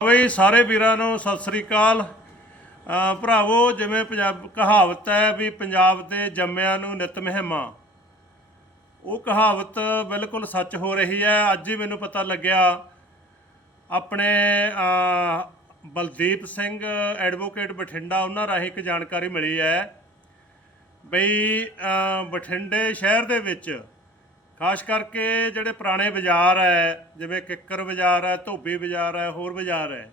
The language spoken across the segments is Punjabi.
ਬਈ ਸਾਰੇ ਵੀਰਾਂ ਨੂੰ ਸਤਿ ਸ੍ਰੀ ਅਕਾਲ। ਭਰਾਵੋ, ਜਿਵੇਂ ਪੰਜਾਬ ਕਹਾਵਤ ਹੈ ਵੀ ਪੰਜਾਬ ਦੇ ਜੰਮਿਆਂ ਨੂੰ ਨਿਤ ਮਹਿਮਾ। ਉਹ ਕਹਾਵਤ ਬਿਲਕੁਲ ਸੱਚ ਹੋ ਰਹੀ ਹੈ। ਅੱਜ ਹੀ ਮੈਨੂੰ ਪਤਾ ਲੱਗਿਆ, ਆਪਣੇ ਬਲਦੀਪ ਸਿੰਘ ਐਡਵੋਕੇਟ ਬਠਿੰਡਾ, ਉਹਨਾਂ ਰਾਹੀਂ ਇੱਕ ਜਾਣਕਾਰੀ ਮਿਲੀ ਹੈ ਬਈ ਬਠਿੰਡੇ ਸ਼ਹਿਰ ਦੇ ਵਿੱਚ ਖਾਸ ਕਰਕੇ ਜਿਹੜੇ ਪੁਰਾਣੇ ਬਾਜ਼ਾਰ ਹੈ, ਜਿਵੇਂ ਕਿੱਕਰ ਬਾਜ਼ਾਰ ਹੈ, ਧੋਬੀ ਬਾਜ਼ਾਰ ਹੈ, ਹੋਰ ਬਾਜ਼ਾਰ ਹੈ,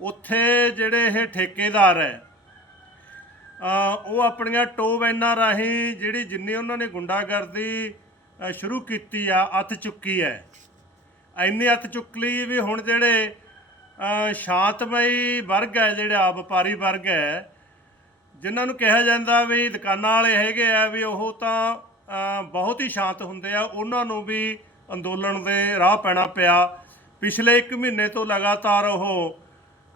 ਉੱਥੇ ਜਿਹੜੇ ਇਹ ਠੇਕੇਦਾਰ ਹੈ ਉਹ ਆਪਣੀਆਂ ਟੋ ਵੈਨਾਂ ਰਾਹੀਂ ਜਿਹੜੀ ਜਿੰਨੀ ਉਹਨਾਂ ਨੇ ਗੁੰਡਾਗਰਦੀ ਸ਼ੁਰੂ ਕੀਤੀ ਆ, ਅੱਤ ਚੁੱਕੀ ਹੈ। ਇੰਨੀ ਅੱਤ ਚੁੱਕ ਲਈ ਵੀ ਹੁਣ ਜਿਹੜੇ ਸ਼ਾਂਤਮਈ ਵਰਗ ਹੈ, ਜਿਹੜੇ ਆ ਵਪਾਰੀ ਵਰਗ ਹੈ, ਜਿਨ੍ਹਾਂ ਨੂੰ ਕਿਹਾ ਜਾਂਦਾ ਵੀ ਦੁਕਾਨਾਂ ਵਾਲੇ ਹੈਗੇ ਆ ਵੀ ਉਹ ਤਾਂ ਬਹੁਤ ਹੀ ਸ਼ਾਂਤ ਹੁੰਦੇ ਆ। ਉਹਨਾਂ ਨੂੰ ਵੀ ਅੰਦੋਲਨ ਦੇ ਰਾਹ ਪੈਣਾ ਪਿਆ। ਪਿਛਲੇ 1 ਮਹੀਨੇ ਤੋਂ ਲਗਾਤਾਰ ਉਹ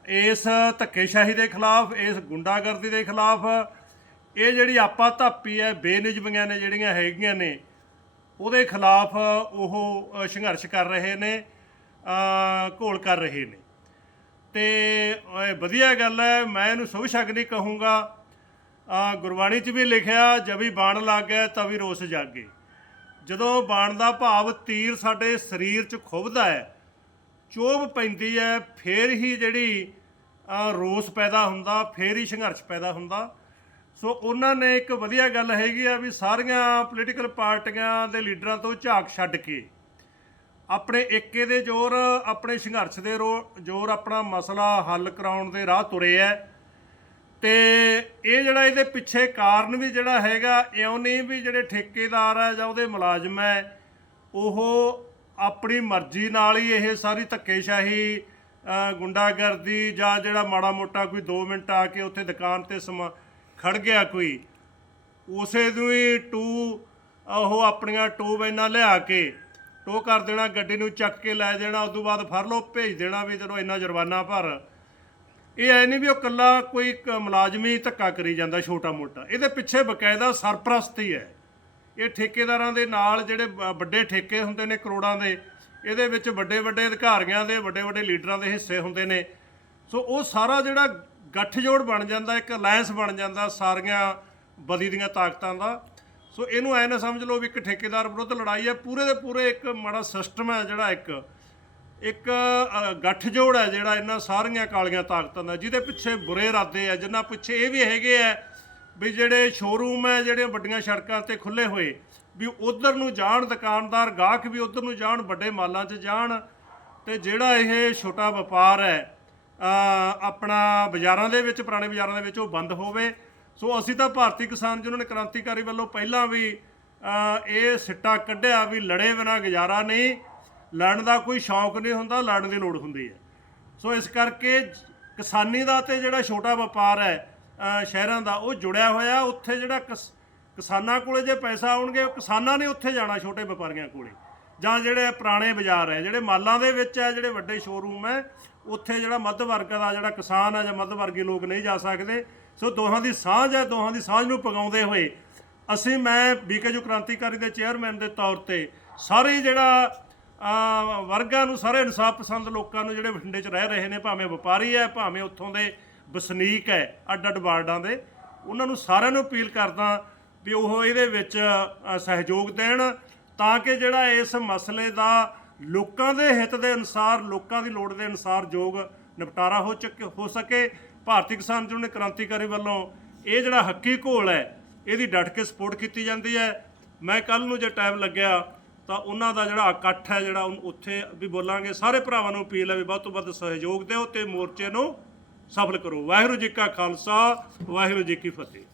ਇਸ ਧੱਕੇਸ਼ਾਹੀ ਦੇ ਖਿਲਾਫ, ਇਸ ਗੁੰਡਾਗਰਦੀ ਦੇ ਖਿਲਾਫ, ਇਹ ਜਿਹੜੀ ਆਪਾ ਧਾਪੀ ਹੈ, ਬੇਨਿਜਮੀਆਂ ਨੇ ਜਿਹੜੀਆਂ ਹੈਗੀਆਂ ਨੇ, ਉਹਦੇ ਖਿਲਾਫ ਉਹ ਸੰਘਰਸ਼ ਕਰ ਰਹੇ ਨੇ ਘੋਲ ਕਰ ਰਹੇ ਨੇ। ਤੇ ਵਧੀਆ ਗੱਲ ਹੈ, ਮੈਂ ਇਹਨੂੰ ਸ਼ੁਭ ਸ਼ਗਨੀ ਕਹੂੰਗਾ ਆ ਗੁਰਬਾਣੀ 'ਚ ਵੀ ਲਿਖਿਆ, ਜਬੀ ਬਾਣ ਲੱਗ ਗਿਆ ਤਵੀ ਰੋਸ ਜਾਗੇ। ਜਦੋਂ ਬਾਣ ਦਾ ਭਾਵ ਤੀਰ ਸਾਡੇ ਸਰੀਰ 'ਚ ਖੁੱਭਦਾ ਹੈ ਚੋਭ ਪੈਂਦੀ ਹੈ, ਫੇਰ ਹੀ ਜਿਹੜੀ ਰੋਸ ਪੈਦਾ ਹੁੰਦਾ, ਫੇਰ ਹੀ ਸੰਘਰਸ਼ ਪੈਦਾ ਹੁੰਦਾ। ਸੋ ਉਹਨਾਂ ਨੇ ਇੱਕ ਵਧੀਆ ਗੱਲ ਹੈਗੀ ਆ ਵੀ ਸਾਰੀਆਂ ਪੋਲੀਟੀਕਲ ਪਾਰਟੀਆਂ ਦੇ ਲੀਡਰਾਂ ਤੋਂ ਝਾਕ ਛੱਡ ਕੇ ਆਪਣੇ ਏਕੇ ਦੇ ਜ਼ੋਰ, ਆਪਣੇ ਸੰਘਰਸ਼ ਦੇ ਰੋ- ਜ਼ੋਰ, ਆਪਣਾ ਮਸਲਾ ਹੱਲ ਕਰਾਉਣ ਦੇ ਰਾਹ ਤੁਰੇ ਐ ਤੇ ਇਹ ਜਿਹੜਾ ਇਹਦੇ ਪਿੱਛੇ ਕਾਰਨ ਵੀ ਜਿਹੜਾ ਹੈਗਾ ਇਉਂ ਨਹੀਂ ਵੀ ਜਿਹੜੇ ਠੇਕੇਦਾਰ ਆ ਜਾਂ ਉਹਦੇ ਮੁਲਾਜ਼ਮ ਹੈ ਉਹ ਆਪਣੀ ਮਰਜ਼ੀ ਨਾਲ ਹੀ ਇਹ ਸਾਰੀ ਧੱਕੇਸ਼ਾਹੀ ਗੁੰਡਾਗਰਦੀ ਜਾਂ ਜਿਹੜਾ ਮਾੜਾ ਮੋਟਾ ਕੋਈ 2 ਮਿੰਟ ਆ ਕੇ ਉੱਥੇ ਦੁਕਾਨ ਤੇ ਸਮਾ ਖੜ ਗਿਆ ਕੋਈ, ਉਸੇ ਨੂੰ ਹੀ ਟੂ, ਉਹ ਆਪਣੀਆਂ ਟੂ ਵੈਨਾਂ ਲਿਆ ਕੇ, ਟੋ ਕਰ ਦੇਣਾ, ਗੱਡੀ ਨੂੰ ਚੱਕ ਕੇ ਲੈ ਜਾਣਾ ਉਸ ਤੋਂ ਬਾਅਦ ਫੜ ਲਓ, ਭੇਜ ਦੇਣਾ ਵੀ ਚਲੋ ਇੰਨਾ ਜੁਰਮਾਨਾ ਭਰ। ਇਹ ਐ ਨਹੀਂ ਵੀ ਉਹ ਕੱਲਾ ਕੋਈ ਇੱਕ ਮੁਲਾਜ਼ਮ ਹੀ ਧੱਕਾ ਕਰੀ ਜਾਂਦਾ ਛੋਟਾ ਮੋਟਾ। ਇਹਦੇ ਪਿੱਛੇ ਬਕਾਇਦਾ ਸਰਪ੍ਰਸਤੀ ਹੈ ਇਹ ਠੇਕੇਦਾਰਾਂ ਦੇ ਨਾਲ ਜਿਹੜੇ ਵੱਡੇ ਠੇਕੇ ਹੁੰਦੇ ਨੇ ਕਰੋੜਾਂ ਦੇ, ਇਹਦੇ ਵਿੱਚ ਵੱਡੇ ਵੱਡੇ ਅਧਿਕਾਰੀਆਂ ਦੇ ਵੱਡੇ ਵੱਡੇ ਲੀਡਰਾਂ ਦੇ ਹਿੱਸੇ ਹੁੰਦੇ ਨੇ। ਸੋ ਉਹ ਸਾਰਾ ਜਿਹੜਾ ਗੱਠਜੋੜ ਬਣ ਜਾਂਦਾ, ਇੱਕ ਅਲਾਈਅੰਸ ਬਣ ਜਾਂਦਾ ਸਾਰੀਆਂ ਬਦੀ ਦੀਆਂ ਤਾਕਤਾਂ ਦਾ। ਸੋ ਇਹਨੂੰ ਐ ਨਾ ਸਮਝ ਲਓ ਵੀ ਇੱਕ ਠੇਕੇਦਾਰ ਵਿਰੁੱਧ ਲੜਾਈ ਹੈ। ਪੂਰੇ ਦੇ ਪੂਰੇ ਇੱਕ ਮਾੜਾ ਸਿਸਟਮ ਹੈ ਜਿਹੜਾ ਇੱਕ ਇੱਕ ਅ, ਗੱਠਜੋੜ ਹੈ ਜਿਹੜਾ ਇਹਨਾਂ ਸਾਰੀਆਂ ਕਾਲੀਆਂ ਤਾਕਤਾਂ ਦਾ ਜਿਹਦੇ ਪਿੱਛੇ ਬੁਰੇ ਇਰਾਦੇ ਆ ਜਿਨ੍ਹਾਂ ਪਿੱਛੇ ਇਹ ਵੀ ਹੈਗੇ ਆ ਵੀ ਜਿਹੜੇ ਸ਼ੋਰੂਮ ਹੈ ਜਿਹੜੇ ਵੱਡੀਆਂ ਸੜਕਾਂ ਤੇ ਖੁੱਲੇ ਹੋਏ ਵੀ ਉਧਰ ਨੂੰ ਜਾਣ ਦੁਕਾਨਦਾਰ ਗਾਹਕ ਵੀ ਉਧਰ ਨੂੰ ਜਾਣ ਵੱਡੇ ਮਾਲਾਂ 'ਚ ਜਾਣ ਤੇ ਜਿਹੜਾ ਇਹ ਛੋਟਾ ਵਪਾਰ ਹੈ ਆਪਣਾ ਬਾਜ਼ਾਰਾਂ ਦੇ ਵਿੱਚ ਪੁਰਾਣੇ ਬਾਜ਼ਾਰਾਂ ਦੇ ਵਿੱਚ ਉਹ ਬੰਦ ਹੋਵੇ। ਸੋ ਅਸੀਂ ਤਾਂ ਭਾਰਤੀ ਕਿਸਾਨ ਜਿਹਨਾਂ ਨੇ ਕ੍ਰਾਂਤੀਕਾਰੀ ਵੱਲੋਂ ਪਹਿਲਾਂ ਵੀ ਇਹ ਸਿੱਟਾ ਕੱਢਿਆ ਵੀ ਲੜੇ ਬਿਨਾ ਗੁਜ਼ਾਰਾ ਨਹੀਂ। ਲੜਨ ਦਾ ਕੋਈ ਸ਼ੌਂਕ ਨਹੀਂ ਹੁੰਦਾ, ਲੜਨ ਦੀ ਲੋੜ ਹੁੰਦੀ ਹੈ। ਸੋ ਇਸ ਕਰਕੇ ਕਿਸਾਨੀ ਦਾ ਤੇ ਜਿਹੜਾ ਛੋਟਾ ਵਪਾਰ ਹੈ ਸ਼ਹਿਰਾਂ ਦਾ, ਉਹ ਜੁੜਿਆ ਹੋਇਆ। ਉੱਥੇ ਜਿਹੜਾ ਕਿਸਾਨਾਂ ਕੋਲੇ ਜੇ ਪੈਸਾ ਆਉਣਗੇ, ਉਹ ਕਿਸਾਨਾਂ ਨੇ ਉੱਥੇ ਜਾਣਾ, ਛੋਟੇ ਵਪਾਰੀਆਂ ਕੋਲੇ। ਜਾਂ ਜਿਹੜੇ ਪੁਰਾਣੇ ਬਾਜ਼ਾਰ ਹੈ, ਜਿਹੜੇ ਮਾਲਾਂ ਦੇ ਵਿੱਚ ਹੈ, ਜਿਹੜੇ ਵੱਡੇ ਸ਼ੋਰੂਮ ਹੈ, ਉੱਥੇ ਜਿਹੜਾ ਮੱਧ ਵਰਗ ਦਾ ਜਿਹੜਾ ਕਿਸਾਨ ਹੈ ਜਾਂ ਮੱਧ ਵਰਗੀ ਲੋਕ ਨਹੀਂ ਜਾ ਸਕਦੇ। ਸੋ ਦੋਹਾਂ ਦੀ ਸਾਂਝ ਹੈ, ਦੋਹਾਂ ਦੀ ਸਾਂਝ ਨੂੰ ਪਗਾਉਂਦੇ ਹੋਏ ਅਸੀਂ, ਮੈਂ ਬੀਕੇਯੂ ਕ੍ਰਾਂਤੀਕਾਰੀ ਦੇ ਚੇਅਰਮੈਨ ਦੇ ਤੌਰ ਤੇ ਸਾਰੇ ਜਿਹੜਾ ਅ, ਵਰਗਾਂ ਨੂੰ ਸਾਰੇ ਇਨਸਾਫ ਪਸੰਦ ਲੋਕਾਂ ਨੂੰ ਜਿਹੜੇ ਬਠਿੰਡੇ 'ਚ ਰਹਿ ਰਹੇ ਨੇ ਭਾਵੇਂ ਵਪਾਰੀ ਹੈ ਭਾਵੇਂ ਉੱਥੋਂ ਦੇ ਵਸਨੀਕ ਹੈ ਅੱਡ ਅੱਡ ਵਾਰਡਾਂ ਦੇ ਉਹਨਾਂ ਨੂੰ ਸਾਰਿਆਂ ਨੂੰ ਅਪੀਲ ਕਰਦਾ ਵੀ ਉਹ ਇਹਦੇ ਵਿੱਚ ਸਹਿਯੋਗ ਦੇਣ ਤਾਂ ਕਿ ਜਿਹੜਾ ਇਸ ਮਸਲੇ ਦਾ ਲੋਕਾਂ ਦੇ ਹਿੱਤ ਦੇ ਅਨੁਸਾਰ ਲੋਕਾਂ ਦੀ ਲੋੜ ਦੇ ਅਨੁਸਾਰ ਯੋਗ ਨਿਪਟਾਰਾ ਹੋ ਚੱਕੇ ਹੋ ਸਕੇ। ਭਾਰਤੀ ਕਿਸਾਨ ਯੂਨੀਅਨ ਕ੍ਰਾਂਤੀਕਾਰੀ ਵੱਲੋਂ ਇਹ ਜਿਹੜਾ ਹੱਕੀ ਘੋਲ ਹੈ ਇਹਦੀ ਡਟ ਕੇ ਸਪੋਰਟ ਕੀਤੀ ਜਾਂਦੀ ਹੈ। ਮੈਂ ਕੱਲ ਨੂੰ ਜੇ ਟਾਈਮ ਲੱਗਿਆ ਤਾਂ ਉਹਨਾਂ ਦਾ ਜਿਹੜਾ ਇਕੱਠ ਹੈ ਜਿਹੜਾ ਉਹਨੂੰ ਉੱਥੇ ਵੀ ਬੋਲਾਂਗੇ, ਸਾਰੇ ਭਰਾਵਾਂ ਨੂੰ ਅਪੀਲ ਹੈ ਵੀ ਵੱਧ ਤੋਂ ਵੱਧ ਸਹਿਯੋਗ ਦਿਓ ਤੇ ਮੋਰਚੇ ਨੂੰ ਸਫਲ ਕਰੋ। ਵਾਹਿਗੁਰੂ ਜੀ ਕਾ ਖਾਲਸਾ, ਵਾਹਿਗੁਰੂ ਜੀ ਕੀ ਫਤਿਹ।